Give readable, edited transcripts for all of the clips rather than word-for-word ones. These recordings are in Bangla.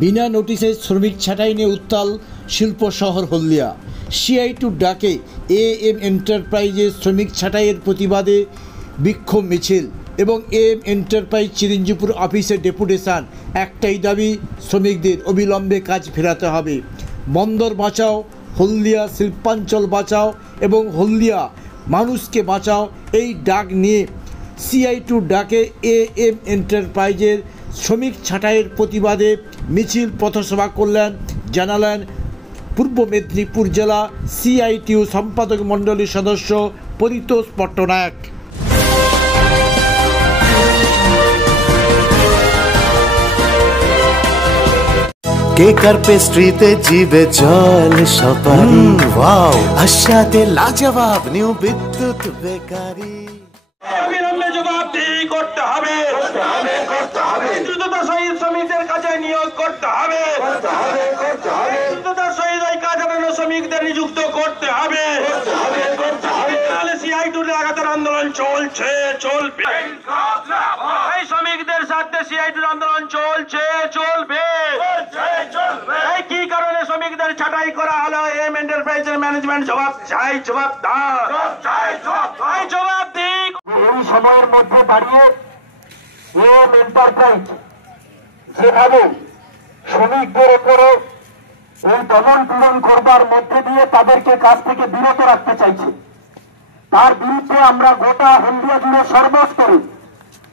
বিনা নোটিশে শ্রমিক ছাঁটাই নিয়ে উত্তাল শিল্প শহর হলদিয়া। সিআইটিউর ডাকে এএম এন্টারপ্রাইজের শ্রমিক ছাঁটাইয়ের প্রতিবাদে বিক্ষোভ মিছিল এবং এএম এন্টারপ্রাইজ চিরঞ্জিপুর অফিসে ডেপুটেশন। একটাই দাবি, শ্রমিকদের অবিলম্বে কাজ ফেরাতে হবে। বন্দর বাঁচাও, হলদিয়া শিল্পাঞ্চল বাঁচাও এবং হলদিয়া মানুষকে বাঁচাও, এই ডাক নিয়ে সিআইটিউর ডাকে এএম এন্টারপ্রাইজের শ্রমিক ছাঁটাইয়ের প্রতিবাদে মিছিল পথসভা করলেন জানালেন পূর্ব মেদিনীপুর জেলা সিআইটিউ সম্পাদক মণ্ডলীর সদস্য পরিতোষ পট্টনায়ক। কেকার পেস্ট্রিতে জিবে জল সপারি, ওয়াও আশাতে লাজবাব নিউ বিদ্যুৎ বেকারি। অবিলম্বে জবাবদিহি করতে হবে, দ্রুততার সহিত শ্রমিকদের কাছে নিয়োগ করতে হবে, দ্রুততার সহিত এই কাজ হারানো শ্রমিকদের নিযুক্ত করতে হবে। তাহলে সিআইটিউর লাগাতার আন্দোলন চলছে, চলবে। এই শ্রমিকদের স্বার্থে সিআইটিউর আন্দোলন চলছে, চলবে। এই কি কারণে শ্রমিকদের ছাঁটাই করা হলো? এএম এন্টারপ্রাইজের ম্যানেজমেন্ট জবাব চাই, জবাব দাও, জবাব দিক। এই সময়ের মধ্যে দাঁড়িয়ে এএম এন্টারপ্রাইজ যেভাবে শ্রমিকদের উপরে এই দমন পীড়ন করবার মধ্যে দিয়ে তাদেরকে কাজ থেকে বিরত রাখতে চাইছে, তার বিরুদ্ধে আমরা গোটা হলদিয়া জুড়ে সর্বস্তরে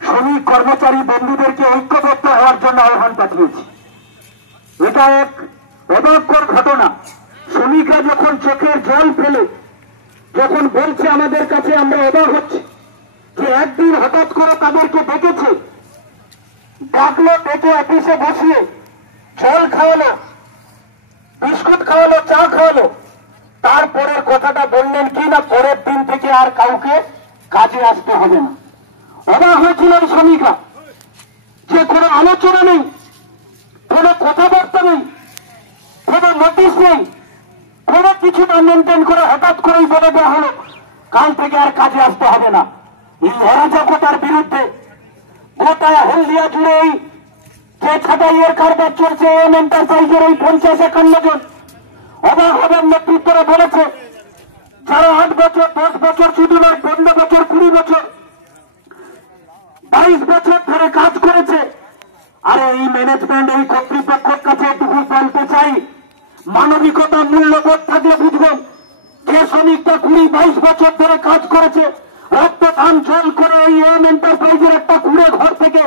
শ্রমিক কর্মচারী বন্ধুদেরকে ঐক্যবদ্ধ হওয়ার জন্য আহ্বান পাঠিয়েছি। এটা এক অবাককর ঘটনা। শ্রমিকরা যখন চোখের জল ফেলে যখন বলছে আমাদের কাছে, আমরা অবাক হচ্ছি যে একদিন হঠাৎ করে তাদেরকে ডেকেছে, ডাকলো, ডেকে অফিসে বসিয়ে জল খাওয়ালো, বিস্কুট খাওয়ালো, চা খাওয়ালো, তারপরের কথাটা বললেন কি না পরের দিন থেকে আর কাউকে কাজে আসতে হবে না। অবাক হয়েছিলেন শ্রমিকরা যে কোনো আলোচনা নেই, কোনো কথাবার্তা নেই, কোনো নোটিশ নেই, কোনো কিছু না মেনটেন করে হঠাৎ করেই বলে দেওয়া হলো কাল থেকে আর কাজে আসতে হবে না। এই অরাজকতার বিরুদ্ধে গোটা হলদিয়া জুড়ে এই যে ছাঁটাইয়ের কারবার চলছে, এএম এন্টারপ্রাইজের এই 50-51 জন অবাক হবেন নেতৃত্বরা বলেছে, যারা 8 বছর 10 বছর শুধু নয় 15 বছর 20 বছর 22 বছর ধরে কাজ করেছে। আর এই ম্যানেজমেন্ট, এই কর্তৃপক্ষের কাছে এটুকু বলতে চাই, মানবিকতা মূল্যবোধ থাকলে বুঝবেন যে শ্রমিকটা 20-22 বছর ধরে কাজ করেছে, রক্ত ঘাম জল করে এই এএম এন্টারপ্রাইজের একটা কুড়ে ঘর থেকে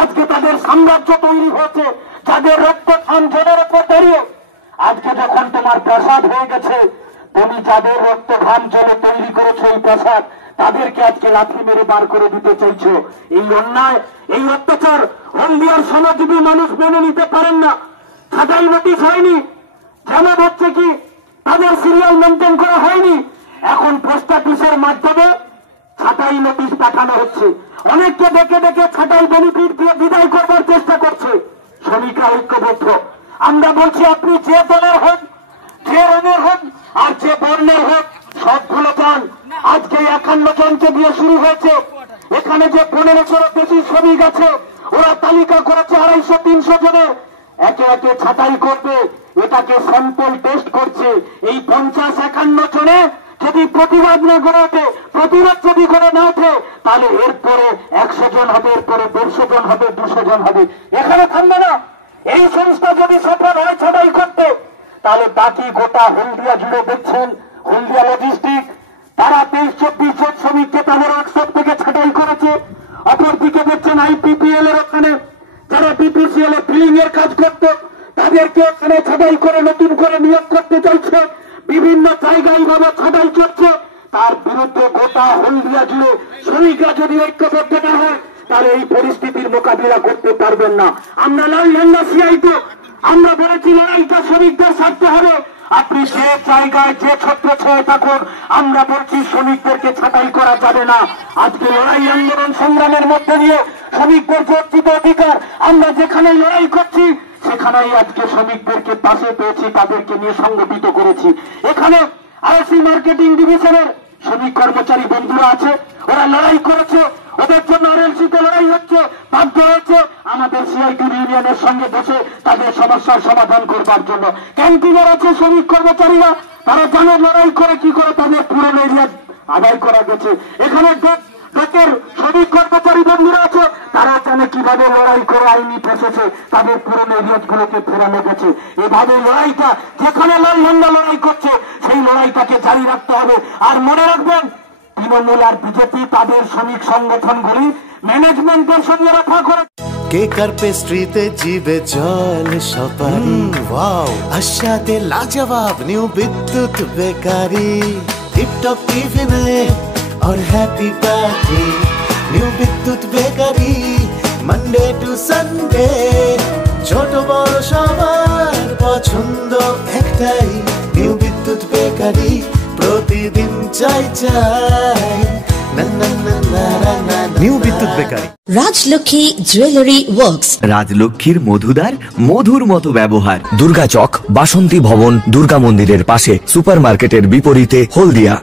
আজকে তাদের সাম্রাজ্য তৈরি হয়েছে, যাদের রক্ত ঘাম জলের উপর দাঁড়িয়ে আজকে যখন তোমার প্রাসাদ হয়ে গেছে, তুমি যাদের রক্ত ঘাম জলে তৈরি করেছো এই প্রাসাদ, তাদেরকে আজকে লাথি মেরে বার করে দিতে চাইছো। এই অন্যায়, এই অত্যাচার হলদিয়ার শ্রমজীবী মানুষ মেনে নিতে পারেন না। ছাঁটাই নোটিশ হয়নি, যেমন হচ্ছে কি তাদের সিরিয়াল মেনটেন করা হয়নি, এখন পোস্ট অফিসের মাধ্যমে ছাঁটাই নোটিশ পাঠানো হচ্ছে। অনেককে ডেকে ডেকে ছাঁটাই বেনিফিট দিয়ে বিদায় করবার চেষ্টা করছে। শ্রমিকরা ঐক্যবদ্ধ। আমরা বলছি, আপনি যে দলের হোক, যে রঙের হোক আর যে বর্ণের হোক, সবগুলো যান। আজকে 51 জনকে দিয়ে শুরু হয়েছে। এখানে যে 1500-এর বেশি শ্রমিক আছে, ওরা তালিকা করেছে 250-300 জনের। একে একে ছাঁটাই করবে, এটাকে স্যাম্পল টেস্ট করছে। এই 50-51 জনে যদি প্রতিবাদ না করে ওঠে, প্রতিরোধ যদি করে না ওঠে, তাহলে এরপরে 100 জন হবে, এরপরে 150 জন হবে, 200 জন হবে। এখানে থামবে না। এই সংস্থা যদি সফল হয় ছাঁটাই করতে, তাহলে বাকি গোটা হলদিয়া জুড়ে দেখছেন হলদিয়া লজিস্টিক, তারা 23-24 জন শ্রমিককে তাদের ওয়ার্কশপ থেকে ছাঁটাই করেছে। অপরদিকে দেখছেন আইপিপিএল এর ওখানে যারা বিপিসিএল এ ফিলিং এর কাজ করত, তাদেরকে ওখানে ছাঁটাই করে নতুন করে নিয়োগ করতে চাইছে। বিভিন্ন জায়গায় ভাবে ছাঁটাই চলছে। তার বিরুদ্ধে গোটা হলদিয়া জুড়ে শ্রমিকরা যদি ঐক্যবদ্ধ না হয়, তাহলে এই পরিস্থিতির মোকাবিলা করতে পারবেন না। আমরা লড়লাম না সিআইটিউ, আমরা বলেছি লড়াইটা শ্রমিকদের স্বার্থে হবে। আপনি যে জায়গায় যে ছত্র ছেয়ে থাকুন, আমরা বলছি শ্রমিকদেরকে ছাঁটাই করা যাবে না। আজকে লড়াই আন্দোলন সংগ্রামের মধ্যে দিয়ে শ্রমিকদের যে অর্জিত অধিকার, আমরা যেখানে লড়াই করছি সেখানেই আজকে শ্রমিকদেরকে পাশে পেয়েছি, তাদেরকে নিয়ে সংগঠিত করেছি। এখানে আরসি মার্কেটিং ডিভিশনের শ্রমিক কর্মচারী বন্ধুরা আছে, ওরা লড়াই করেছে, ওদের জন্য আরএলসি তে লড়াই হচ্ছে, বাধ্য হয়েছে আমাদের সিআইটি ইউনিয়নের সঙ্গে বসে তাদের সমস্যার সমাধান করবার জন্য। ক্যান্টিনের আছে শ্রমিক কর্মচারীরা, তারা জানে লড়াই করে কি করে তাদের পুরনো এরিয়া আদায় করা গেছে। এখানে ডেকের শ্রমিক কর্মচারী বন্ধুরা আছে, তারা জানে কিভাবে লড়াই করে আইনি প্রসেসে তাদের পুরনো এরিয়াগুলোকে ফেরানো গেছে। এভাবে লড়াইটা যেখানে লাল ঝান্ডা লড়াই করছে সেই লড়াইটাকে জারি রাখতে হবে। আর মনে রাখবেন, তৃণমূল আর বিজেপি তাদের শ্রমিক সংগঠনগুলি ম্যানেজমেন্টের সঙ্গে রক্ষা করে। কেকার পেস্ট্রিতে জিবে জল সপারি ওয়াও, আশাতে লাজবাব নিউ বিদ্যুৎ বেকারি, টিপটপ টিফিনে और हैप्पी पार्टी নিউ বিদ্যুৎ বেকারি, মানডে টু সানডে ছোট বড় সবার পছন্দ একটাই, নিউ বিদ্যুৎ বেকারি প্রতিদিন চাই চাই না না না না না। নিউ বিদ্যুৎ বেকারি। রাজলক্ষ্মী জুয়েলারি ওয়ার্কস, রাজলক্ষ্মীর মধুদার মধুর মতো ব্যবহার। দুর্গা চক, বাসন্তী ভবন, দুর্গা মন্দিরের পাশে, সুপারমার্কেটের বিপরীতে, হলদিয়া।